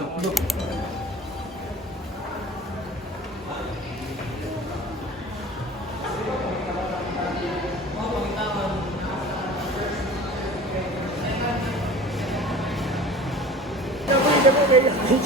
Thank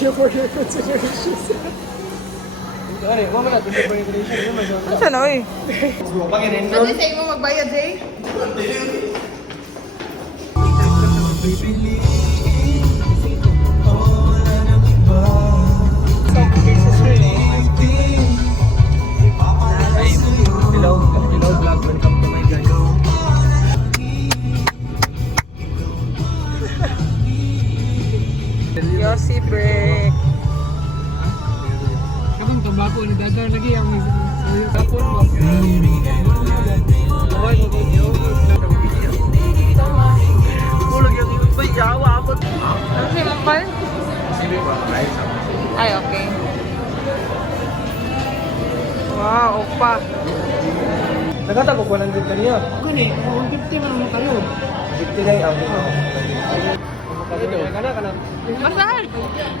you for your consideration. Ano mo na, thank you for your consideration. Ano siya na, oy? Pwede sa'yo mo magbayad, Jay? Hello vlog, welcome to my guys. Yossi break. Kapag tabako, nagdadar lagi ang kapon mo. Kulog yung ibig pa, yawa ako. Ano siya, Mampal? Ay, okay. Wow, opa. Nagkatago ko lang din kaniya. Kani, 150 man mo kayo. 50 na yung Basahan!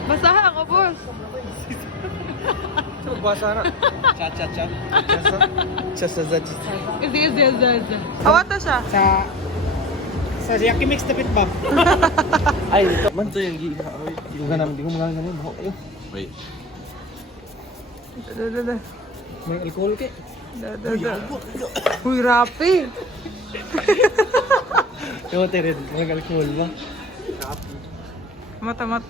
Basahan ako, boss. Basa na. Cha. Sige. Awata siya. Sa Yaki Mix Tapit ba? Ay, ito. Man to yung giga. Yung ganam, di ko magaganyan. Bako kayo. Wait. Da. May alcohol ke? Da. Uy, rapi. Yung tirid, may alcohol ba? Matamat.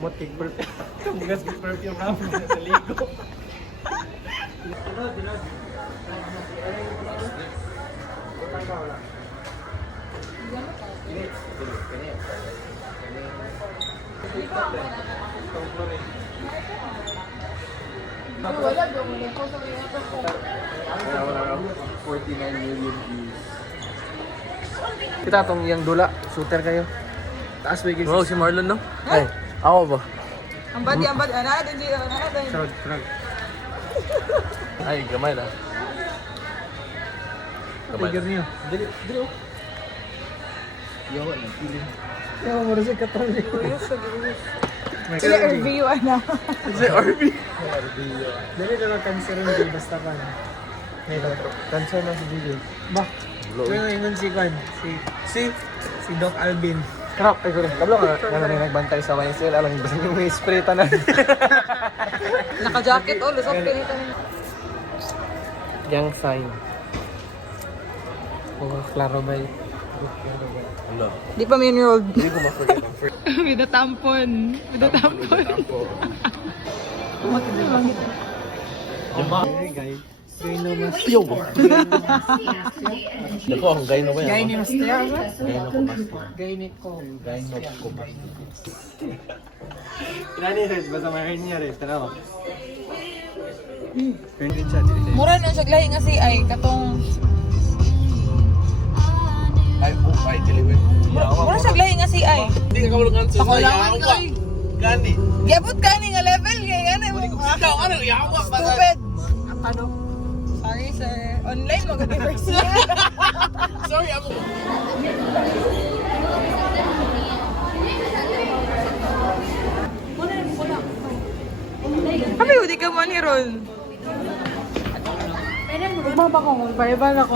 Motig perfume. Gas perfume namin sa ligo. Wala doon. 49 million views. Kita tong yang dula, shooter kayo. Taas ba yung si Marlon, no? Ay, ako ba? Ang badi. Ano din dito? Crowd. Ay, gamay na. Tiger niyo. Dili. Yawa na, pili. Yawa mo rin si Katoli. Sila review, ano? Si RB. Dili na lang cancer hindi basta pa. Cancer na si Gigi. Ba? Yung ingon si Kwan. Si Doc Alvin. Krap, ay ko rin. Kablo nga rin nagbantay sa YSL. Alam niyo ba yung may spray tanan? Naka-jacket, lusok pinita niya. Yang sign. Klaro ba yun? Di pa manual. Hindi ko ma-forget ang first. Vidatampon. Hey guys. Gaino mas. Yo! Dako, ang gaino ba yan? Gaya ni Mas Tiago. Gaino ko mas. Kinani rin, basta may rin niya rin. Tanawa. Pwede siya. Mura na siya glahi nga si ay katong Ay, diliwin. mura siya glahi nga si ay. Hindi ka kawalangan sa Pakulangan ka ay. Gani. Gabot ka ni nga level kay ano mo. Ikaw, ano? Yawa ba? Stupid. Ano? Sorry sir. Online mag-reverse niya. Sorry, ako. Happy hindi ka man ni Ron. Magbaba ko, magbayabag ako.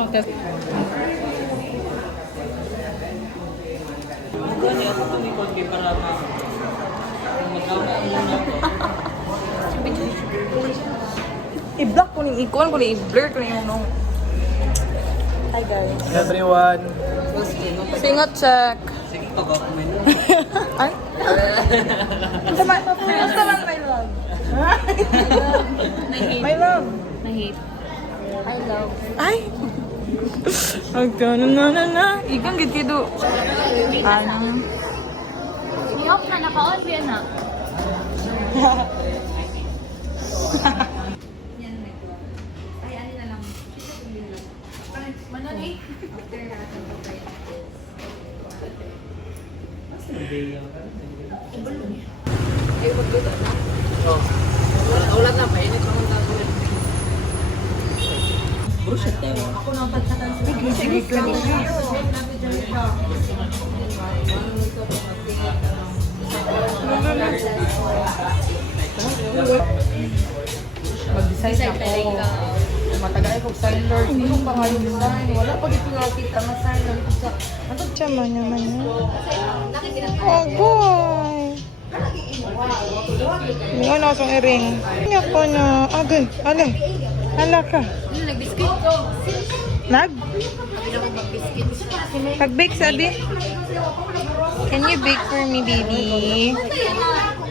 I-block ko ni ikon ko ni i-blur ko ni yung Hi guys. Everyone. Singot check. Ay? Sama man my love. My love. Nahit. I love. Ay. Agkano na. Ikang gitkido. Ano? I-off na, naka-on ba yan na? Manon eh. Ay, magluto na. Ulat na, painit pa mong tawag. Ako nang pagkatan sa Sige. Mag-design Design ako. pala ikaw. Matagal ko sign Lord. Ano pa nga yung design? Wala pa dito nakita na sign. Ano siya man naman yun? Oh, boy! Ngayon ako sa ring. Hindi ako na... Agay, alay. Hala ka. Nag-biscuit. Nag? Sabi na ko mag-biscuit. Pag-bake, sabi? Can you bake for me, baby?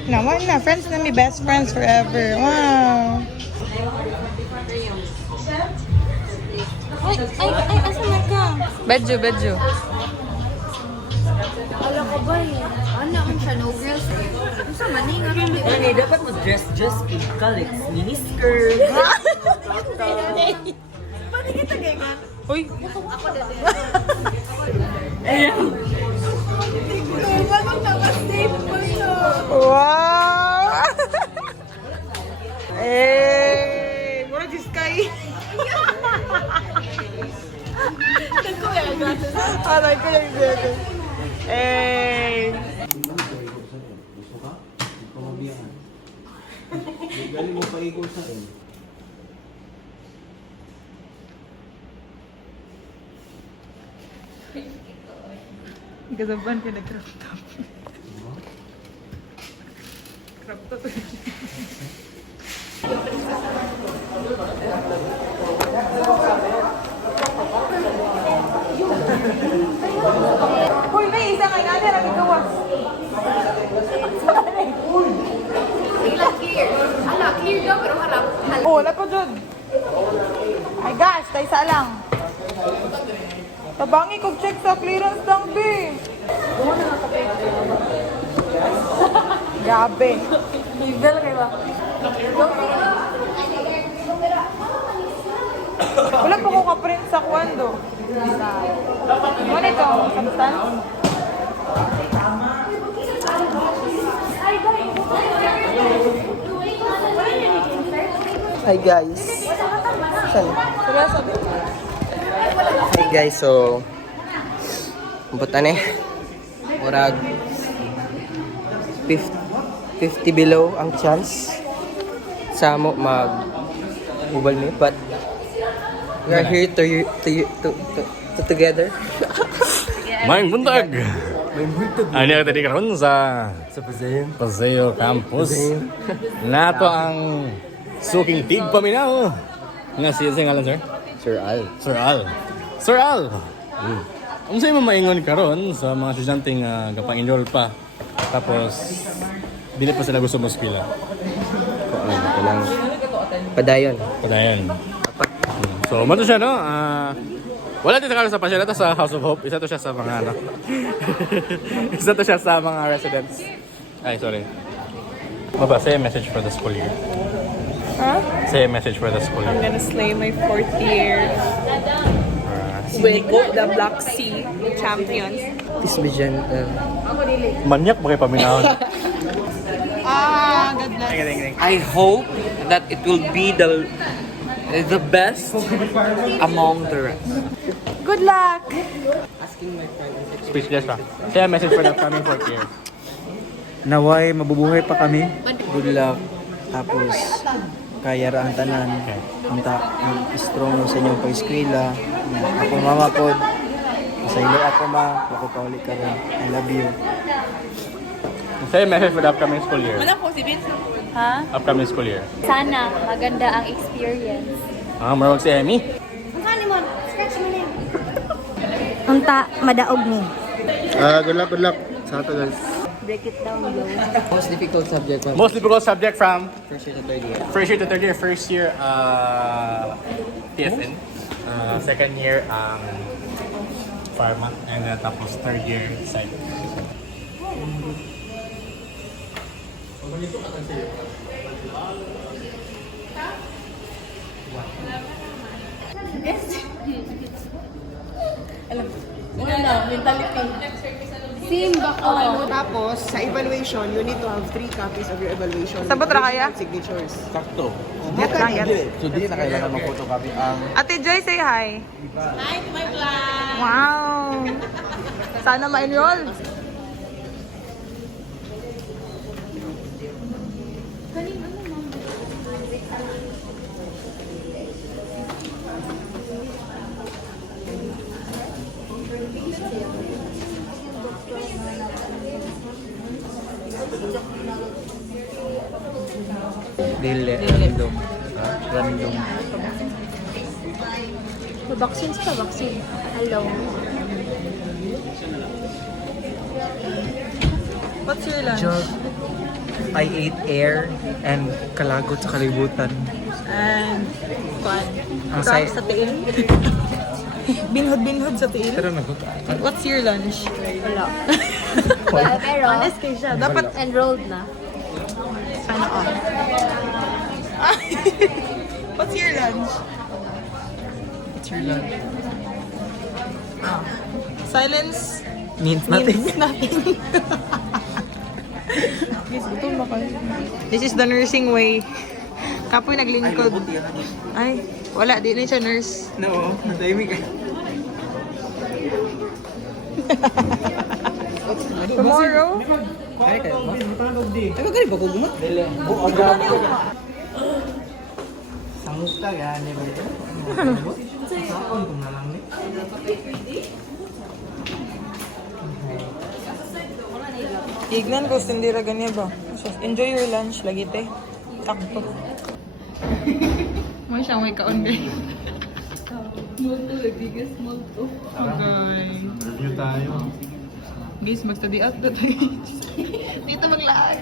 Naman na. Friends na me. Best friends forever. Wow. Ay, asa na ka? Bedjo. Alam ko ba eh. Ano ang siya? No girls. Ano sa maning? Ano, dapat mo dress equal. It's mini skirt. Uy. Wow! Eh, mura di sky. Aray ko yung bebe. Eh. Galing mo paikot sa akin. Gazaban ka nag-crop top. Crop top. Uy, may isa nga nga nila nagawas. Ilang clear. Hala, clear daw pero harap. Oh, wala pa dyan. Ay gosh, tayo sa lang. Tabangi kog check sa clearance lang, B. Grabe. Level kayo ba? Wala pa ko ka-print sa kwando. Ano ito? Substance? Hi guys. Seryoso, B? Hi guys, so buta ni. Murag 50 below ang chance sa mo mag ubal mi, but we are here to together. Maing buntag. Ano yung tadi karon sa Paseo Campus. Nato ang suking tig paminaw. Nga siya ngalan sir? Sir Al. Sir Al. Ano sa'yo mo maingon karon sa mga estudyante nga gapang-enroll pa. Tapos dili pa sila gusto mo skila. Kanang padayon. Padayon. So, mato siya, no? Wala dito karon sa pasyon ito sa House of Hope. Isa to siya sa mga, ano? Isa to siya sa mga residents. Ay, sorry. Baba, say a message for the school year. Huh? Say a message for the school I'm year. gonna slay my 4th year with the Black Sea champions. This vision. Manyak ba kayo paminahon? God bless. I hope that it will be the best among the rest. Good luck! Speechless pa. Say a message for the coming 4th year. Naway, mabubuhay pa kami. Good luck. Tapos, kaya ra ang tanan. Strong sa inyong pag-eskwela. Ako mama po. Sa ilo ako ma. Ako pauli ka rin. I love you. Say a message for the upcoming school year. Ha? Upcoming school year. Sana maganda ang experience. Marawag si Emmy. Unta, madaog ni. Good luck. Sa ato guys. Break it down low. Most difficult subject mo? Most difficult subject from First year to third year. first year to third year. First year, TSN. Second year, Pharma. And tapos third year, Psych. Simba ko. Tapos, sa evaluation, you need to have 3 copies of your evaluation. Sabot ra kaya? Signatures. Sakto. Get na, get. So, di na kailangan mag-photocopy ang... Ate Joy, say hi. Hi to my class. Wow. Sana ma-enroll. Kanin ano, Dili, random. Random. Vaccines ka, vaccine. Hello. What's your lunch? I ate air and kalagot sa kalibutan. And fun. Ang Crab say- sa tiil. Binhod sa tiil. Pero nagot. What's your lunch? Wala. Pero, Honest kayo siya. Dapat enrolled na. sana all. What's your lunch? What's your lunch? Silence Means nothing. means nothing. Yes, gutom na kayo. This is the nursing way. Kapoy naglingkod. Ay, wala. Di na siya nurse. No, natahimik ka. Tomorrow? Ay, kayo ba? Ay, magkali ba kugumot? Dili. Sangus ka, yan. Sakon kung nalang ni. Ignan ko, hindi ra ganyan ba? So, enjoy your lunch, lagi te. Takto. Mo siyang may kaon guys. Multo, lagigas, multo. Okay. Review tayo. Guys, mag-study out na tayo. Dito maglaag.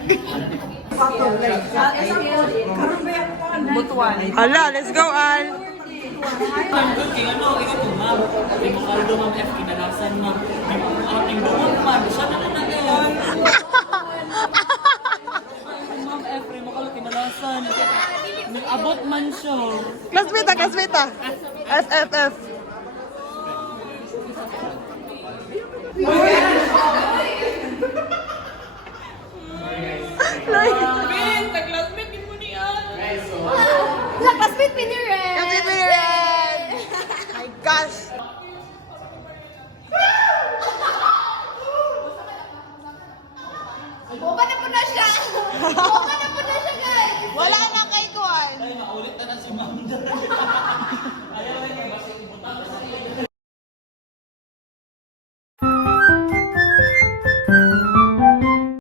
Hala, let's go, Al! Abot man siya. Kasmita! FFF! Classmate pinirem! Kasi pinirad! My gosh! Buka na po na siya!